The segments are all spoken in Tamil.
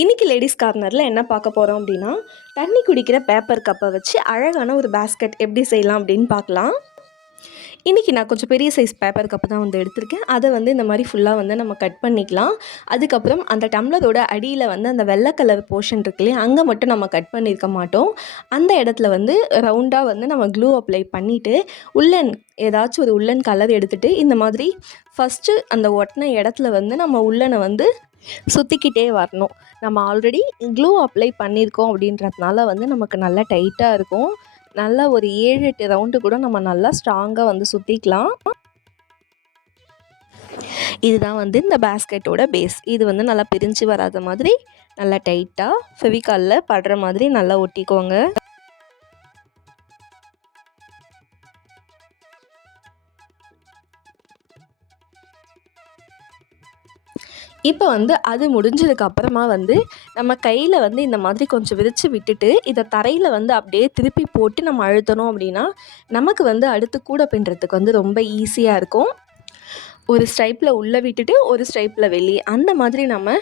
இன்றைக்கி லேடீஸ் கார்னரில் என்ன பார்க்க போகிறோம் அப்படின்னா, தண்ணி குடிக்கிற பேப்பர் கப்பை வச்சு அழகான ஒரு பேஸ்கெட் எப்படி செய்யலாம் அப்படின்னு பார்க்கலாம். இன்றைக்கி நான் கொஞ்சம் பெரிய சைஸ் பேப்பர் கப்பு தான் வந்து எடுத்திருக்கேன். அதை வந்து இந்த மாதிரி ஃபுல்லாக வந்து நம்ம கட் பண்ணிக்கலாம். அதுக்கப்புறம் அந்த டம்ளரோட அடியில் வந்து அந்த வெள்ளை கலர் போர்ஷன் இருக்கு இல்லையா, அங்கே மட்டும் நம்ம கட் பண்ணியிருக்க மாட்டோம். அந்த இடத்துல வந்து ரவுண்டாக வந்து நம்ம க்ளூ அப்ளை பண்ணிவிட்டு உள்ளன் ஏதாச்சும் ஒரு உள்ளன் கலர் எடுத்துகிட்டு இந்த மாதிரி ஃபஸ்ட்டு அந்த ஒட்டின இடத்துல வந்து நம்ம உள்ளனை வந்து சுற்றிக்கிட்டே வரணும். நம்ம ஆல்ரெடி க்ளூ அப்ளை பண்ணியிருக்கோம் அப்படின்றதுனால வந்து நமக்கு நல்லா டைட்டாக இருக்கும். நல்லா ஒரு 7-8 ரவுண்டு கூட நம்ம நல்லா ஸ்ட்ராங்காக வந்து சுற்றிக்கலாம். இதுதான் வந்து இந்த பேஸ்கெட்டோட பேஸ். இது வந்து நல்லா பிரிஞ்சு வராத மாதிரி நல்லா டைட்டாக ஃபெவிகாலில் படுற மாதிரி நல்லா ஒட்டிக்கோங்க. இப்போ வந்து அது முடிஞ்சதுக்கு அப்புறமா வந்து நம்ம கையில் வந்து இந்த மாதிரி கொஞ்சம் விரித்து விட்டுட்டு இதை தரையில் வந்து அப்படியே திருப்பி போட்டு நம்ம அழுத்தணும் அப்படின்னா நமக்கு வந்து அடுத்து கூட பின்னுறதுக்கு வந்து ரொம்ப ஈஸியாக இருக்கும். ஒரு ஸ்டைப்பில் உள்ளே விட்டுட்டு ஒரு ஸ்டைப்பில் வெளியே, அந்த மாதிரி நம்ம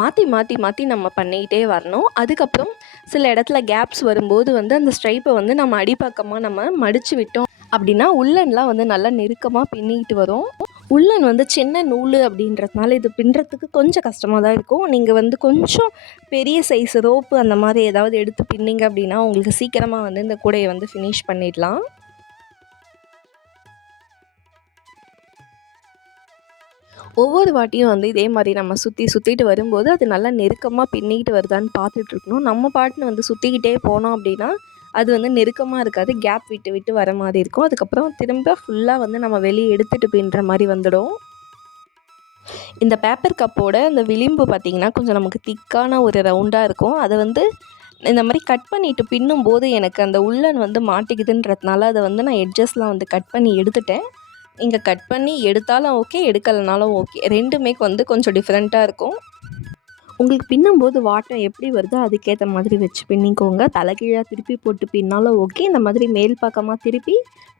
மாற்றி மாற்றி மாற்றி நம்ம பண்ணிக்கிட்டே வரணும். அதுக்கப்புறம் சில இடத்துல கேப்ஸ் வரும்போது வந்து அந்த ஸ்ட்ரைப்பை வந்து நம்ம அடிப்பக்கமாக நம்ம மடித்து விட்டோம் அப்படின்னா உள்ளன்லாம் வந்து நல்லா நெருக்கமாக பின்னிக்கிட்டு வரும். உள்ளன் வந்து சின்ன நூல் அப்படின்றதுனால இது பின்னுறதுக்கு கொஞ்சம் கஷ்டமாக தான் இருக்கும். நீங்கள் வந்து கொஞ்சம் பெரிய சைஸ் ரோப்பு அந்த மாதிரி ஏதாவது எடுத்து பின்னிங்க அப்படின்னா உங்களுக்கு சீக்கிரமாக வந்து இந்த கூடையை வந்து ஃபினிஷ் பண்ணிடலாம். ஒவ்வொரு வாட்டியும் வந்து இதே மாதிரி நம்ம சுற்றிட்டு வரும்போது அது நல்லா நெருக்கமாக பின்னிக்கிட்டு வருதான்னு பார்த்துட்ருக்கணும். நம்ம பாட்டுன்னு வந்து சுற்றிக்கிட்டே போனோம் அப்படின்னா அது வந்து நெருக்கமாக இருக்காது, கேப் விட்டு விட்டு வர மாதிரி இருக்கும். அதுக்கப்புறம் திரும்ப ஃபுல்லாக வந்து நம்ம வெளியே எடுத்துகிட்டு பின்னுற மாதிரி வந்துடும். இந்த பேப்பர் கப்போட இந்த விளிம்பு பார்த்திங்கன்னா கொஞ்சம் நமக்கு திக்கான ஒரு ரவுண்டாக இருக்கும். அதை வந்து இந்த மாதிரி கட் பண்ணிவிட்டு பின்னும்போது எனக்கு அந்த உள்ளன் வந்து மாட்டிக்குதுன்றதுனால அதை வந்து நான் எட்ஜஸ்லாம் வந்து கட் பண்ணி எடுத்துட்டேன். இங்கே கட் பண்ணி எடுத்தாலும் ஓகே, எடுக்கலைனாலும் ஓகே, ரெண்டுமே வந்து கொஞ்சம் டிஃப்ரெண்ட்டாக இருக்கும். உங்களுக்கு பின்னும்போது வாட்டம் எப்படி வருதோ அதுக்கேற்ற மாதிரி வச்சு பின்னிக்கோங்க. தலைகீழாக திருப்பி போட்டு பின்னாலும் ஓகே, இந்த மாதிரி மேல் பக்கமாக திருப்பி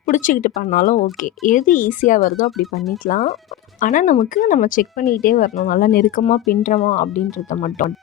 பிடிச்சிக்கிட்டு பண்ணாலும் ஓகே. எது ஈஸியாக வருதோ அப்படி பண்ணிக்கலாம். ஆனால் நம்ம செக் பண்ணிக்கிட்டே வரணும், நல்லா நெருக்கமாக பின்னுறோமா அப்படின்றத மட்டும்.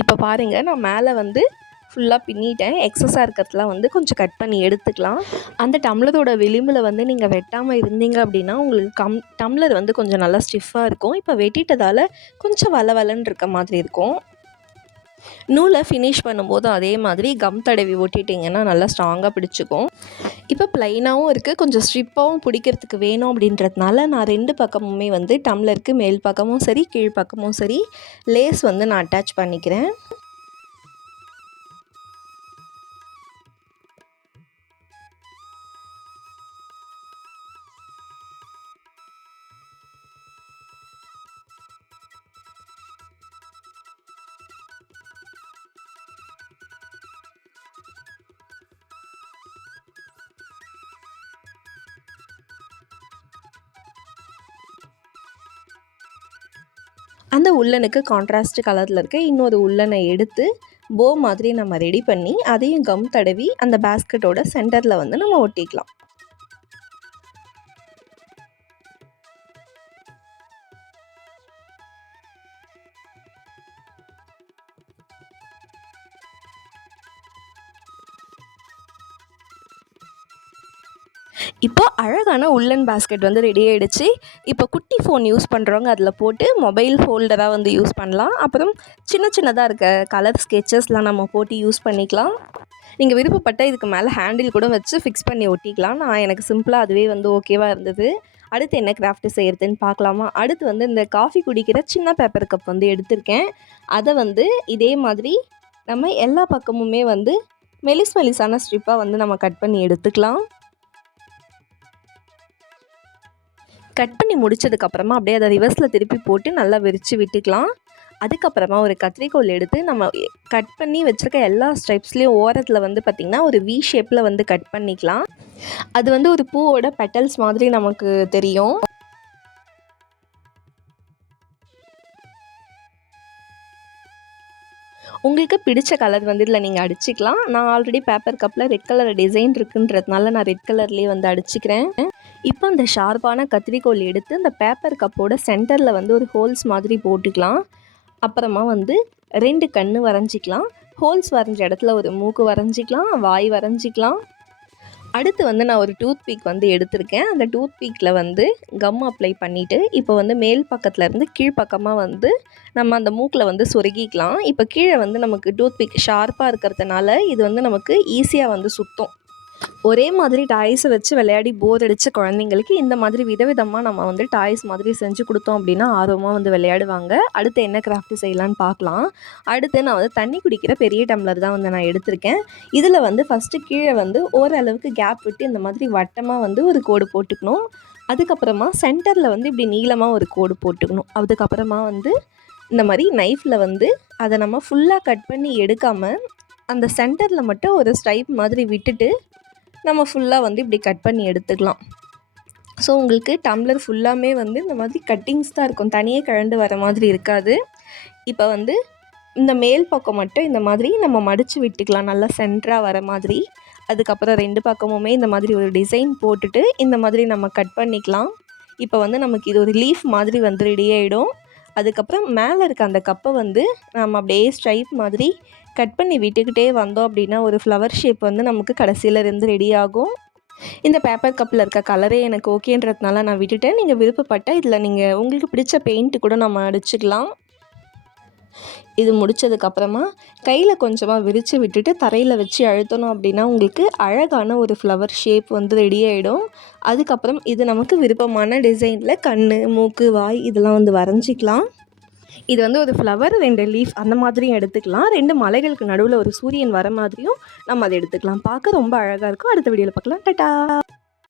இப்போ பாருங்கள், நான் மேலே வந்து ஃபுல்லாக பின்னிட்டேன். எக்ஸஸாக இருக்கிறதுலாம் வந்து கொஞ்சம் கட் பண்ணி எடுத்துக்கலாம். அந்த டம்ளரோட விளிம்பில் வந்து நீங்கள் வெட்டாமல் இருந்தீங்க அப்படின்னா உங்களுக்கு டம்ளர் வந்து கொஞ்சம் நல்லா ஸ்டிஃபாக இருக்கும். இப்போ வெட்டிட்டதால் கொஞ்சம் வளவலன்னு இருக்க மாதிரி இருக்கும். நூலை ஃபினிஷ் பண்ணும்போது அதே மாதிரி கம் தடவி ஒட்டிட்டிங்கன்னா நல்லா ஸ்ட்ராங்காக பிடிச்சிக்கும். இப்போ ப்ளைனாகவும் இருக்குது, கொஞ்சம் ஸ்ட்ரிப்பாகவும் பிடிக்கிறதுக்கு வேணும் அப்படின்றதுனால நான் 2 பக்கமுமே வந்து டம்ளருக்கு மேல் பக்கமும் சரி கீழ் பக்கமும் சரி லேஸ் வந்து நான் அட்டாச் பண்ணிக்கிறேன். அந்த உள்ளனுக்கு கான்ட்ராஸ்ட் கலரில் இருக்க இன்னொரு உள்ளனை எடுத்து போ மாதிரி நம்ம ரெடி பண்ணி அதையும் கம் தடவி அந்த பேஸ்கெட்டோட சென்டரில் வந்து நம்ம ஒட்டிக்கலாம். இப்போ அழகான உள்ளன் பேஸ்கெட் வந்து ரெடி ஆகிடுச்சு. இப்போ குட்டி ஃபோன் யூஸ் பண்ணுறவங்க அதில் போட்டு மொபைல் ஹோல்டராக வந்து யூஸ் பண்ணலாம். அப்புறம் சின்ன சின்னதாக இருக்க கலர் ஸ்கெச்சஸ்லாம் நம்ம போட்டு யூஸ் பண்ணிக்கலாம். நீங்கள் விருப்பப்பட்ட இதுக்கு மேலே ஹேண்டில் கூட வச்சு ஃபிக்ஸ் பண்ணி ஒட்டிக்கலாம். எனக்கு சிம்பிளாக அதுவே வந்து ஓகேவாக இருந்தது. அடுத்து என்ன கிராஃப்ட் செய்கிறதுன்னு பார்க்கலாமா? அடுத்து வந்து இந்த காஃபி குடிக்கிற சின்ன பேப்பர் கப் வந்து எடுத்திருக்கேன். அதை வந்து இதே மாதிரி நம்ம எல்லா பக்கமுமே வந்து மெலிசான ஸ்ட்ரிப்பாக வந்து நம்ம கட் பண்ணி எடுத்துக்கலாம். கட் பண்ணி முடிச்சதுக்கப்புறமா அப்படியே அதை ரிவர்ஸில் திருப்பி போட்டு நல்லா விரித்து விட்டுக்கலாம். அதுக்கப்புறமா ஒரு கத்திரிக்கோல் எடுத்து நம்ம கட் பண்ணி வச்சுருக்க எல்லா ஸ்ட்ரைப்ஸ்லேயும் ஓரத்தில் வந்து பார்த்திங்கன்னா ஒரு வி ஷேப்பில் வந்து கட் பண்ணிக்கலாம். அது வந்து ஒரு பூவோட பெட்டல்ஸ் மாதிரி நமக்கு தெரியும். உங்களுக்கு பிடிச்ச கலர் வந்து இதில் நீங்கள் அடிச்சிக்கலாம். நான் ஆல்ரெடி பேப்பர் கப்பில் ரெட் கலர் டிசைன் இருக்குன்றதுனால நான் ரெட் கலர்லேயே வந்து அடிச்சுக்கிறேன். இப்போ அந்த ஷார்ப்பான கத்திரிக்கோல் எடுத்து அந்த பேப்பர் கப்போட சென்டரில் வந்து ஒரு ஹோல்ஸ் மாதிரி போட்டுக்கலாம். அப்புறமா வந்து 2 கண் வரைஞ்சிக்கலாம். ஹோல்ஸ் வரைஞ்ச இடத்துல ஒரு மூக்கு வரைஞ்சிக்கலாம், வாய் வரைஞ்சிக்கலாம். அடுத்து வந்து நான் ஒரு டூத் பீக் வந்து எடுத்திருக்கேன். அந்த டூத் பீக்கில் வந்து கம் அப்ளை பண்ணிவிட்டு இப்போ வந்து மேல் பக்கத்தில் இருந்து கீழ்ப்பக்கமாக வந்து நம்ம அந்த மூக்கில் வந்து சொருகிக்கலாம். இப்போ கீழே வந்து நமக்கு டூத் பீக் ஷார்ப்பாக இருக்கிறதுனால இது வந்து நமக்கு ஈஸியாக வந்து சுற்றும். ஒரே மாதிரி டாய்ஸை வச்சு விளையாடி போர் அடித்த குழந்தைங்களுக்கு இந்த மாதிரி விதவிதமாக நம்ம வந்து டாய்ஸ் மாதிரி செஞ்சு கொடுத்தோம் அப்படின்னா ஆர்வமாக வந்து விளையாடுவாங்க. அடுத்து என்ன கிராஃப்ட் செய்யலான்னு பார்க்கலாம். அடுத்து நான் வந்து தண்ணி குடிக்கிற பெரிய டம்ளர் தான் வந்து நான் எடுத்திருக்கேன். இதில் வந்து ஃபஸ்ட்டு கீழே வந்து ஓரளவுக்கு கேப் விட்டு இந்த மாதிரி வட்டமாக வந்து ஒரு கோடு போட்டுக்கணும். அதுக்கப்புறமா சென்டரில் வந்து இப்படி நீளமாக ஒரு கோடு போட்டுக்கணும். அதுக்கப்புறமா வந்து இந்த மாதிரி நைஃப்பில் வந்து அதை நம்ம ஃபுல்லாக கட் பண்ணி எடுக்காமல் அந்த சென்டரில் மட்டும் ஒரு ஸ்ட்ரைப் மாதிரி விட்டுட்டு நம்ம ஃபுல்லாக வந்து இப்படி கட் பண்ணி எடுத்துக்கலாம். ஸோ உங்களுக்கு டம்ளர் ஃபுல்லாமே வந்து இந்த மாதிரி கட்டிங்ஸ் தான் இருக்கும், தனியே கழண்டு வர மாதிரி இருக்காது. இப்போ வந்து இந்த மேல் பக்கம் மட்டும் இந்த மாதிரி நம்ம மடித்து விட்டுக்கலாம், நல்லா சென்டராக வர மாதிரி. அதுக்கப்புறம் 2 பக்கமுமே இந்த மாதிரி ஒரு டிசைன் போட்டுட்டு இந்த மாதிரி நம்ம கட் பண்ணிக்கலாம். இப்போ வந்து நமக்கு இது ஒரு லீஃப் மாதிரி வந்து ரெடி ஆகிடும். அதுக்கப்புறம் மேலே இருக்க அந்த கப்பை வந்து நம்ம அப்படியே ஸ்ட்ரைப் மாதிரி கட் பண்ணி விட்டுக்கிட்டே வந்தோம் அப்படின்னா ஒரு ஃப்ளவர் ஷேப் வந்து நமக்கு கடைசியில் இருந்து ரெடி ஆகும். இந்த பேப்பர் கப்பில் இருக்க கலரே எனக்கு ஓகேன்றதுனால நான் விட்டுட்டேன். நீங்கள் விருப்பப்பட்ட இதில் நீங்கள் உங்களுக்கு பிடிச்ச பெயிண்ட்டு கூட நம்ம அடிச்சுக்கலாம். இது முடித்ததுக்கப்புறமா கையில் கொஞ்சமாக விரித்து விட்டுட்டு தரையில் வச்சு அழுத்தணும் அப்படின்னா உங்களுக்கு அழகான ஒரு ஃப்ளவர் ஷேப் வந்து ரெடி ஆகிடும். அதுக்கப்புறம் இது நமக்கு விருப்பமான டிசைனில் கண், மூக்கு, வாய் இதெல்லாம் வந்து வரைஞ்சிக்கலாம். இது வந்து ஒரு ஃப்ளவர், 2 லீஃப் அந்த மாதிரியும் எடுத்துக்கலாம். 2 மலைகளுக்கு நடுவில் ஒரு சூரியன் வர மாதிரியும் நம்ம அதை எடுத்துக்கலாம். பார்க்க ரொம்ப அழகாக இருக்கும். அடுத்த வீடியோவில் பார்க்கலாம். டாடா.